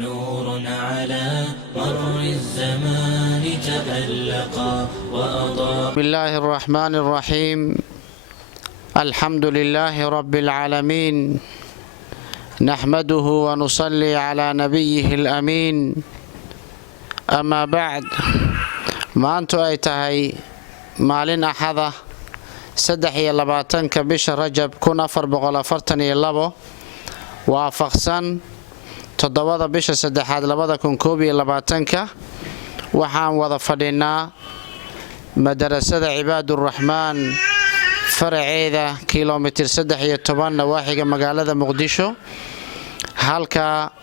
نور على مر الزمان تألقا وأضاء. بسم الله الرحمن الرحيم. الحمد لله رب العالمين، نحمده ونصلي على نبيه الأمين. أما بعد، maantu ay tahay maalin axada 23 bisha Rajab 1442 waafaqsan 7 bisha saddexaad 2022 waxaan wada fadhinaa madarasada Cibaadurrahmaan faraceeda kiiloomitir 13 nawaaxiga magaalada Muqdisho, halka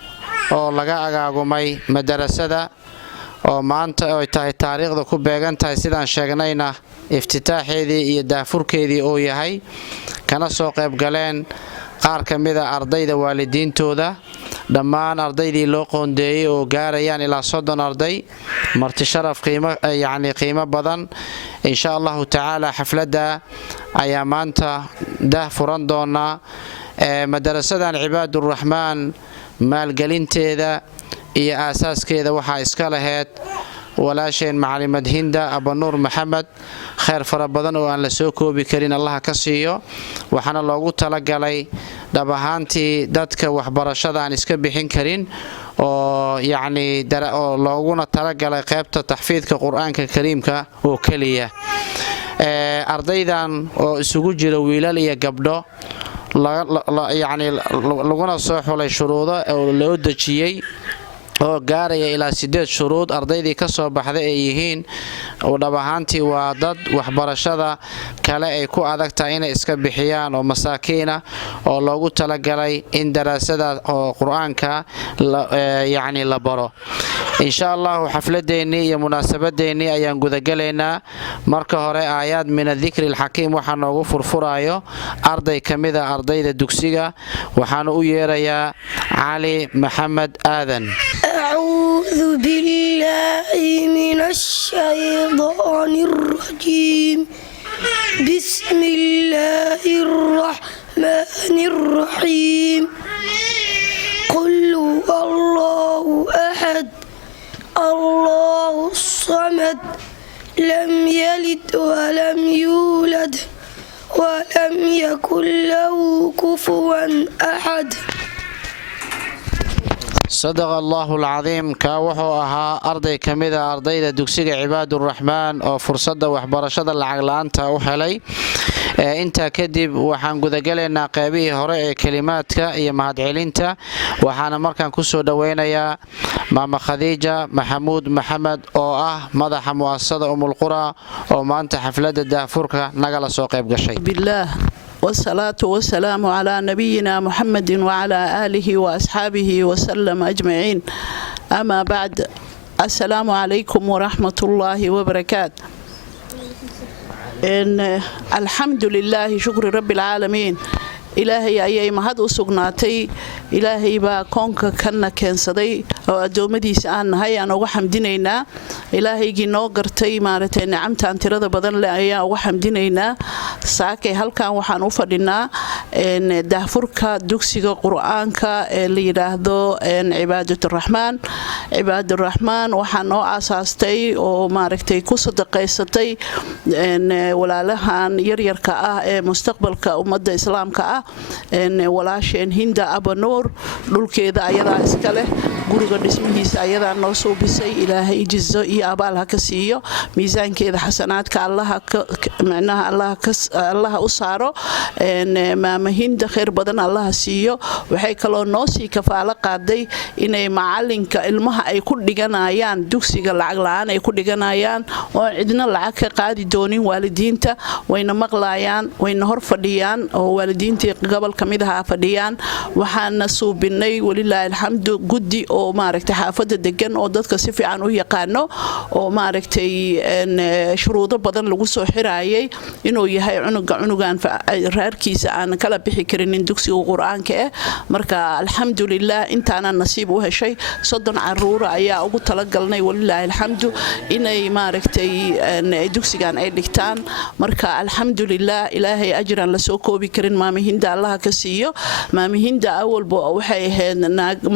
oo laga agaagumay madarasada oo maanta ay tahay taariikhda ku beegan tahay sidaan sheegnayna iftitaaxeedii iyo daafurkeedii oo yahay kana soo qayb galeen qaar ka mid ah ardayda waalidiintooda, dhammaan ardaydii loo qoondeeyay oo gaarayaan ilaa 30 arday, marti sharaf qiimo badan. insha Allah taala xafladda ayaa maanta daahfuran doona. madarasadan Cibaadurrahmaan maalgelinteeda iyo asaaskeeda waxaa iska lahayd walaasheen macallimad Hinda Abanuur Maxamed, khayr fara badan oo aan la soo koobi karin Allah ka siiyo. waxaana loogu talagalay dhab ahaantii dadka waxbarashada aan iska bixin karin oo looguna talagalay qaybta taxfiidka Qur'aanka Kariimka oo kaliya. ardaydan oo isugu jira wiilal iyo gabdho laguna soo xulay shuruudo oo loo dejiyay oo gaaraya ilaa 8 shuruud. ardaydii ka soo baxday ay yihiin oo dhab ahaantii waa dad waxbarashada kale ay ku adag tahay inay iska bixiyaan oo masaakiina oo loogu talagalay in daraasada oo Qur'aanka la baro. insha Allah xafladeennii iyo munaasabadeennii ayaan gudagaleynaa. marka hore aayaad min adh-dhikri al-hakiim waxaa noogu furfuraayo arday kamid ah ardayda dugsiga, waxaan u yeerayaa Cali Maxamed Aadan. أعوذ بالله من الشيطان الرجيم. بسم الله الرحمن الرحيم. قل هو الله أحد الله الصمد لم يلد ولم يولد ولم يكن له كفوا أحد. صدق الله العظيم. ka wuxuu ahaa arday kamid ah ardayda dugsiga Cibaadurrahmaan oo fursadda waxbarashada lacag la'aanta u helay. inta kadib waxaan gudagaleynaa qaybihii hore ee kalimaadka iyo mahadcelinta. waxaana markaan ku soo dhaweynayaa maama Khadiija Maxamuud Maxamed oo ah madaxa mu'assasada Ummul Qura oo maanta xafladda daafurka nagala soo qayb gashay. والصلاة والسلام على نبينا محمد وعلى آله وأصحابه وسلم أجمعين. أما بعد، السلام عليكم ورحمة الله وبركاته. الحمد لله، شكر رب العالمين. ilaahay ayay mahad u sugnaatay. ilaahay baa koonka kana keensaday oo adoomadiisa aan nahay aan uga xamdinaynaa. ilaahaygii noo gartay nicamtaan tirada badan leh ayaan uga xamdinaynaa. saakay halkan waxaan u fadhinaa daahfurka dugsiga Qur'aanka ee la yiraahdo Cibaadurrahmaan. waxaa noo aasaastay oo ku sadaqaysatay walaalahan yaryarka ah ee mustaqbalka ummadda islaamka ah. walaasheen Hinda Abanuur, dhulkeeda ayadaa iska leh, guriga dhismihiisa ayadaa noo suubisay. ilaahay jizo iyo abaal ha ka siiyo, miisaankeeda xasanaadka allaha u saaro. maama Hinda khayr badan allaha siiyo. waxay kaloo noo sii kafaalo qaaday inay macalinka ilmaha ay ku dhiganayaan dugsiga lacag la'aan ay ku dhiganayaan oo cidna lacag ka qaadi doonin. waalidiinta wayna maqlayaan, wayna hor fadhiyaan oo waalidiinta gobol kamid ah fadhiyaan. waxaana suubinay walilaahi alxamdu guddi oo xaafada degan oo dadka si fiican u yaqaano oo shuruudo badan lagu soo xiraayay inuu yahay cunugan raarkiisa aan kala bixi karin dugsiga Qur'aanka ah. marka alxamdulillaah intaana nasiib u heshay 30 caruur caruura ayaa ugu talagalnay walilaahi alxamdu inay maaragtay dugsigan ay dhigtaan marka alxamdulilah ilaahay ajran la soo koobi karin maamihinda allaha ka siiyo maamihinda awalba waxay ahayd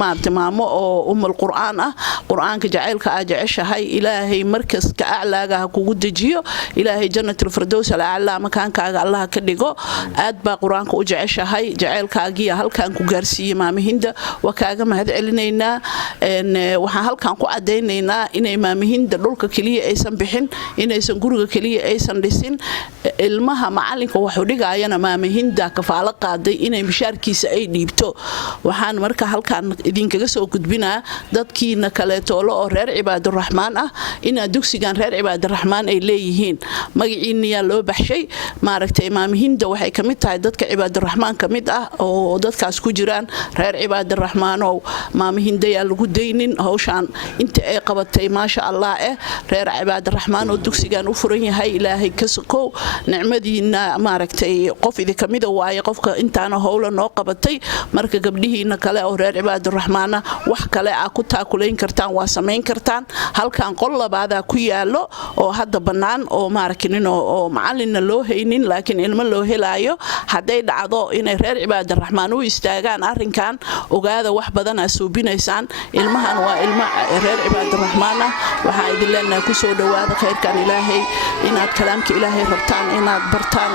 maaragtay maamo oo umul qur'aan ah qur'aanka jacaylka ah jeceshahay ilaahay markas ka aclaaga ha kugu dejiyo ilaahay jannatul firdaws al-a'la makaankaaga allaha ka dhigo aad baa qur'aanka u jeceshahay jacaylkaagiya halkaan ku gaarsiiyay maamihinda waa kaaga mahad celinaynaa waxaan halkaan ku cadaynaynaa inay maamihinda dhulka kaliya aysan bixin inaysan guriga kaliya aysan dhisin ilmaha macalinka wuxuu dhigaayana maamihinda kafaalo qaaday inay mishaarkiisa ay dhiibto waxaan marka halkaan idinkaga soo gudbinaa dadkiina kale toolo oo reer cibaaduraxmaan ah ina dugsigan reer cibaaduraxmaan ay leeyihiin magaciina loo baxshay maaragtay maamihinda waxay kamid tahay dadka cibaaduraxmaan kamid ah oo dadkaas ku jiraan reer cibaaduraxmaan oo maamihinda yaa lagu deynin hawshaan inta ay qabatay maasha Allah reer cibaaduraxmaan oo dugsigan u furan yahay ilaahay ka sokow nicmadiina maaragtay qof idin kamid waaye qofka intaana howla noo qabatay marka gabdhihiina kale oo reer cibaaduraxmaan wax kale ah ku taakulayn kartaan waa sameyn kartaan halkaan qol labaada ku yaalo oo hadda banaan oo maarkin oo macalinna loo haynin laakiin ilmo loo helaayo haday dhacdo inay reer cibaaduraxmaan u istaagaan arrinkan ogaada wax badan ay suubinaysaan ilmahan waa ilmo reer cibaaduraxmaan waxa idin leenahay ku soo dhawaada khayrkan ilaahay inaad kalaamka ilaahay rabtaan inaad bartaan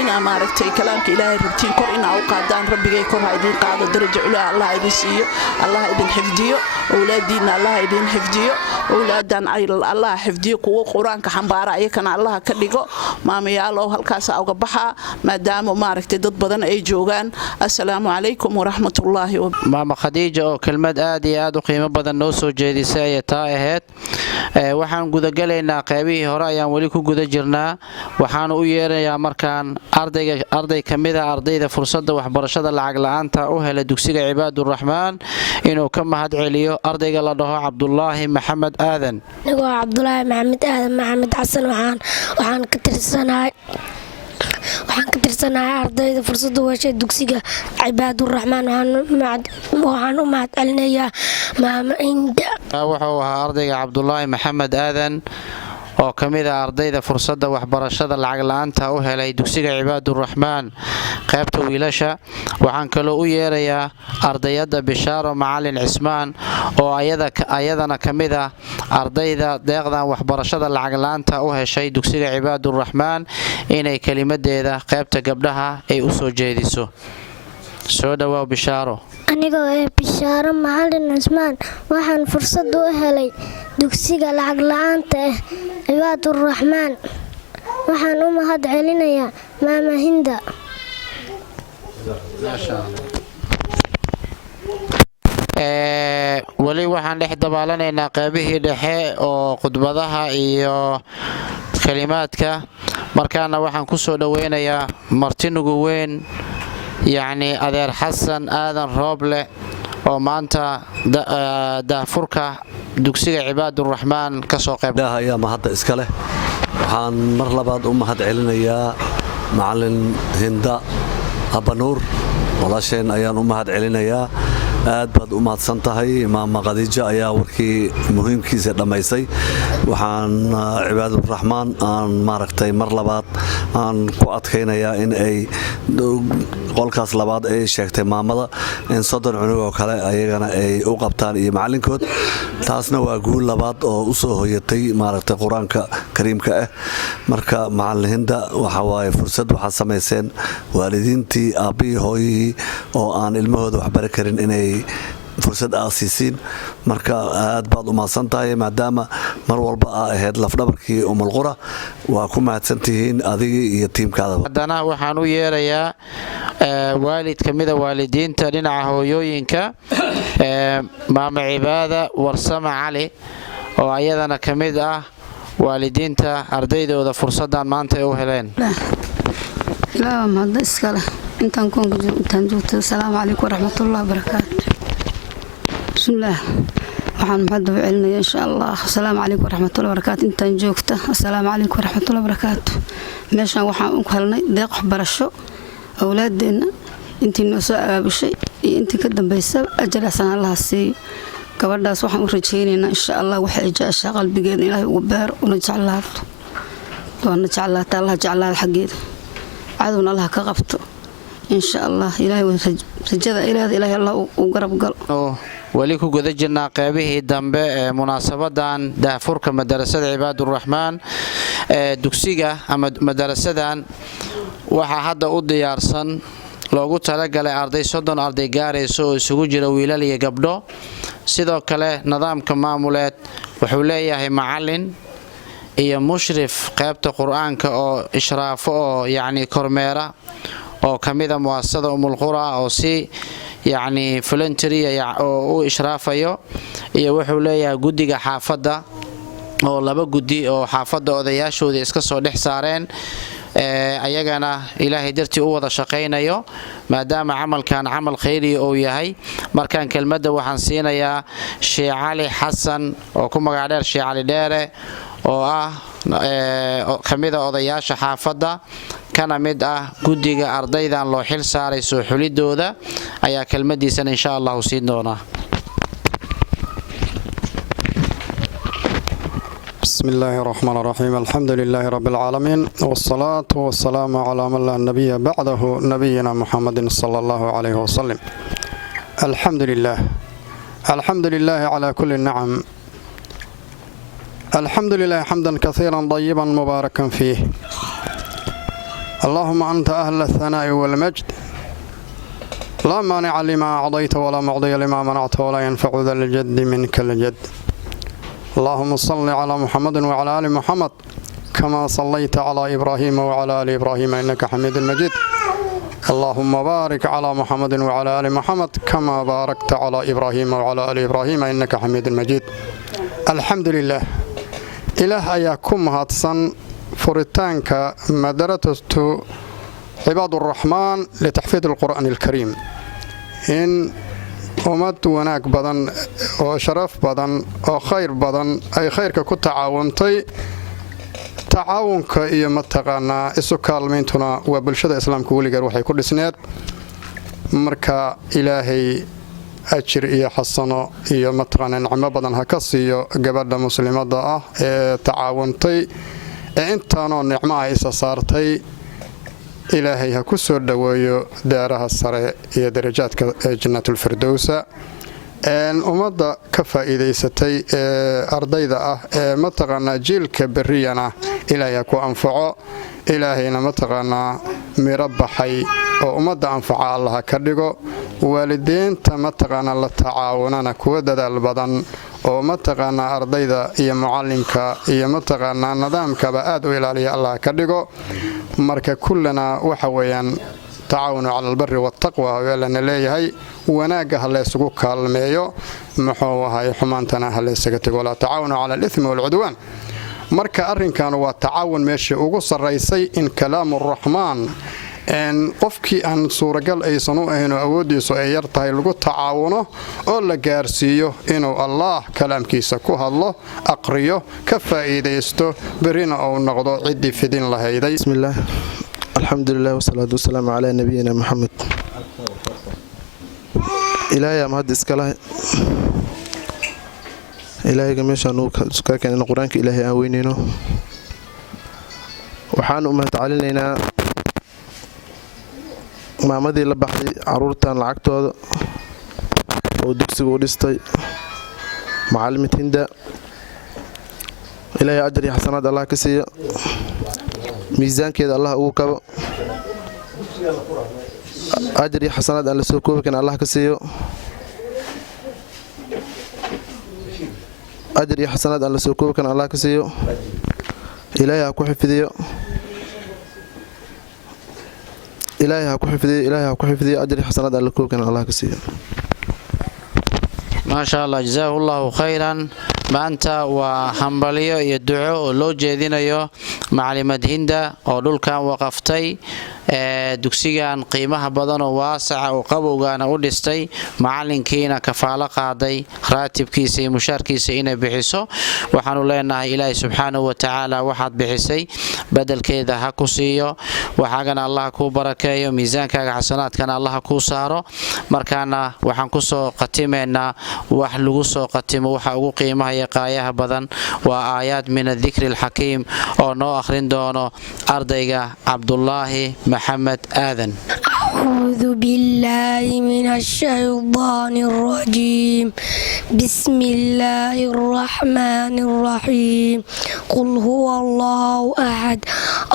ina maaragtay kalaamka ilaahay rabtiin kor ina u qaadaan rabbigay kor ha idin qaado darajo ulaa Allah idin siiyo Allah idin xifdiyo awlaadiina Allah idin xifdiyo awlaadan Allah xifdiyo kuwa quraanka xambaara ayakana Allah ka dhigo maamayaal oo halkaas uga baxa maadaama maaragtay dad badan ay joogaan assalaamu calaykum waraxmatullaahi maama Khadiija oo kelmad aad iyo aad u qiimo badan noo soo jeedisay ay taa ahayd waxaan guda galaynaa qaybihii hore ayaan wali ku guda jirnaa waxaan u yeerayaa markaan arday kamida ardayda fursadda waxbarashada lacag la'aanta u helay dugsiga cibaaduraxmaan inuu ka mahad celiyo ardayga la dhaho Cabdullaahi Maxamed Aadan anigoo Cabdullaahi Maxamed Aadan Maxamed Xasan waxaan ka tirsanahay ardayda fursadda weeshay dugsiga cibaaduraxmaan waxaan u mahad celinayaa maamahinda wuxuu ahaa ardayga Cabdullaahi Maxamed Aadan oo kamid ah ardayda fursadda waxbarashada lacag la'aanta u helay dugsiga cibaaduraxmaan qaybta wiilasha waxaan kale u yeerayaa ardayada Bishaaro Macalin Cismaan oo ayadana kamid ah ardayda deeqdan waxbarashada lacag la'aanta u heshay dugsiga cibaaduraxmaan inay kalimadeeda qaybta gabdhaha ay u soo jeediso soo dhawaa Bishaaro anigoo Bishaaro Macalin Cismaan waxaan fursad u helay dugsiga lacag la'aanta cibaaduraxmaan waxaan u mahad celinayaa maamahinda wali waxaan dhex dabalanaynaa qaybihii dhexe oo khudbadaha iyo kalimaadka markaana waxaan ku soo dhaweynayaa martinugu weyn yacni adeer xasan aadan rooble oo maanta daafurka dugsiga cibaaduraxmaan ka soo qayb ayaa mahadda iska leh waxaan mar labaad u mahad celinayaa macalin hinda abanuur walaasheen ayaan u mahad celinayaa aad baad u mahadsan tahay maama Khadiija ayaa warkii muhiimkiisa dhamaysay waxaan cibaaduraxmaan aan maaragtay mar labaad aan ku adkaynayaa in ay qolkaas labaad ay sheegtay maamada in 30 cunug oo kale ayagana ay u qabtaan iyo macalinkood taasna waa guul labaad oo u soo hoyatay maaragtay quraanka kariimka ah marka macalimiinta waxa waaye fursad waxa sameeyeen waalidiintii aabii hooyihii oo aan ilmahooda wax bari karin inay fursad aasiisiin marka aad baad u mahadsantahay maadaama mar walba ahayd lafdhabarkii umul qura waa ku mahadsantihiin adiga iyo tiimkaada haddana waxaan u yeerayaa waalid kamida waalidiinta dhinaca hooyooyinka maama Cibaada Warsama Cali oo ayadana kamid ah waalidiinta ardaydooda fursadan maanta ay u heleen ilaa mahad iskale intaan joogto assalaamu calaykum waraxmatullaahi wabarakaatu bismillaah waxaan mahad u celinayaa insha Allah assalaamu calaykum waraxmatullaahi wabarakaatu intaan joogto assalaamu calaykum waraxmatullaahi wabarakaatu meeshaan waxaan u helnay deeq waxbarasho awlaadeena intii noo soo abaabushay iyo intii ka dambeysay ajal xasan Allah siiyo gabadhaas waxaan u rajaynaynaa insha allah waxay jeceshaa qalbigeeda ilaahay ugu beero una jeclaato doona jeclaata allah jeclaada xaggeeda cadowna allah ka qabto insha allah ilaahay rajada ilaahay allah u garab gal wali ku guda jirnaa qaybihii dambe ee munaasabadan daahfurka madarasada cibaaduraxmaan ee dugsiga ama madarasadan waxaa hadda u diyaarsan loogu talagalay arday 30 arday gaarayso oo isugu jira wiilal iyo gabdho sidoo kale nidaamka maamuleed wuxuu leeyahay macallin iyo mushrif qaybta quraanka oo ishraafo oo yaani kormeera oo kamida muwaasasada qura oo si yaani voluntary oo ishrafayo iyo wuxuu leeyahay gudiga xaafadda oo laba gudi oo xaafadda odayaashooda iska soo dhex saareen ayagana ilaahay dartii u wada shaqeynayo maadaama amalkan amal khayri oo yahay markaan kelmadda waxaan siinayaa Sheekh Cali Xasan oo ku magac dheer Sheekh Cali Dheere oo ah kamida odayaasha xaafadda kana mid ah gudiga ardaydan loo xil saaray soo xulidooda ayaa kelmadiisan insha Allah siin doona بسم الله الرحمن الرحيم الحمد لله رب العالمين والصلاة والسلام على من لا نبي بعده نبينا محمد صلى الله عليه وسلم الحمد لله على كل النعم الحمد لله حمدا كثيرا طيبا مباركا فيه اللهم أنت أهل الثناء والمجد لا مانع لما أعطيت ولا معطي لما منعت ولا ينفع ذا الجد منك الجد اللهم صل على محمد وعلى آل محمد كما صليت على إبراهيم وعلى آل إبراهيم إنك حميد مجيد اللهم بارك على محمد وعلى آل محمد كما باركت على إبراهيم وعلى آل إبراهيم إنك حميد مجيد الحمد لله إله أياكم هاتسن فرتانك مدرسة عباد الرحمن لتحفيظ القرآن الكريم إن ummad wanaag badan oo sharaf badan oo khayr badan ay khayrka ku tacaawuntay tacaawunka iyo mataqaanaa isu kaalmayntuna waa bulshada islaamka weligeed waxay ku dhisneed marka ilaahay ajir iyo xasano iyo mataqaanaa nicmo badan ha ka siiyo gabadha muslimada ah ee tacaawuntay ee intaanoo nicmo ay isa saartay ilaahay ha ku soo dhaweeyo daaraha sare iyo darajaadka jannatul firdawsa ummadda ka faa'iidaysatay ardayda ah ee mataqaanaa jiilka berriyana ilaahay ha ku anfaco ilaahayna mataqaanaa miro baxay oo ummadda anfaca allaha ka dhigo waalidiinta mataqaanaa la tacaawunana kuwa dadaal badan oo mataqaanaa ardayda iyo mucallinka iyo mataqaanaa nidaamkaba aad u ilaaliya allaha ka dhigo marka kullana waxa weeyaan tacaawunu cala albarri waataqwa weelana leeyahay wanaagga ha laysugu kaalmeeyo muxuu ahay xumaantana ha laysaga tego walaa tacaawunu cala alithmi waalcudwaan marka arrinkan waa tacaawun meeshii ugu sarraysay in kalaamu raxmaan qofkii aan suuragal aysan u ahayn oo awooddiisu ay yar tahay lagu tacaawuno oo la gaarsiiyo inuu allaah kalaamkiisa ku hadlo aqriyo ka faa'iidaysto berrina uu noqdo ciddii fidin lahayday bismillaah alxamdulilah wasalaatu wasalaamu calaa nabiyina maxamed ilaahay ama hadda iskala ilaahayga meeshaan uu ka keenay qur-aanka ilaahay aan weynayno waxaan u mahadcelinaynaa maamadii la baxday caruurtan lacagtooda oo dugsiga u dhistay macallimid hinda ilaahay ajar iyo xasanaad allah ka siiyo miisaankeeda allah ugu kabo ajar iyo xasanaad aan la soo koobi karin allah ka siiyo ajar iyo xasanaad aan la soo koobi karin allah ka siiyo ilaahay ha ku xifdiyo ilaahay ha ku xifdiyo ajri xasanaad alla koobkan allah ka siiyo ما شاء الله جزاه الله خيرا maanta waa hambaliyo iyo duco oo loo jeedinayo macallimad Hinda oo dhulkan waqaftay dugsigan qiimaha badan oo waasaca oo qabowgaana u dhistay macalinkiina kafaalo qaaday raatibkiisa iyo mushaarkiisa inay bixiso waxaanu leenahay ilaahay subxaanahu wa tacaala waxaad bixisay bedelkeeda ha ku siiyo waxaagana allah kuu barakeeyo miisaankaaga xasanaadkana allah kuu saaro markaana waxaan ku soo qatimaynaa wax lagu soo qatimo waxa ugu qiimaha iyo qaayaha badan waa aayaad min adikri alxakiim oo noo akhrin doono ardayga cabdullaahi maxamed aadan أعوذ بالله من الشيطان الرجيم بسم الله الرحمن الرحيم قل هو الله أحد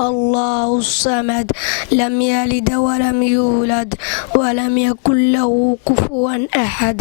الله الصمد لم يلد ولم يولد ولم يكن له كفوا أحد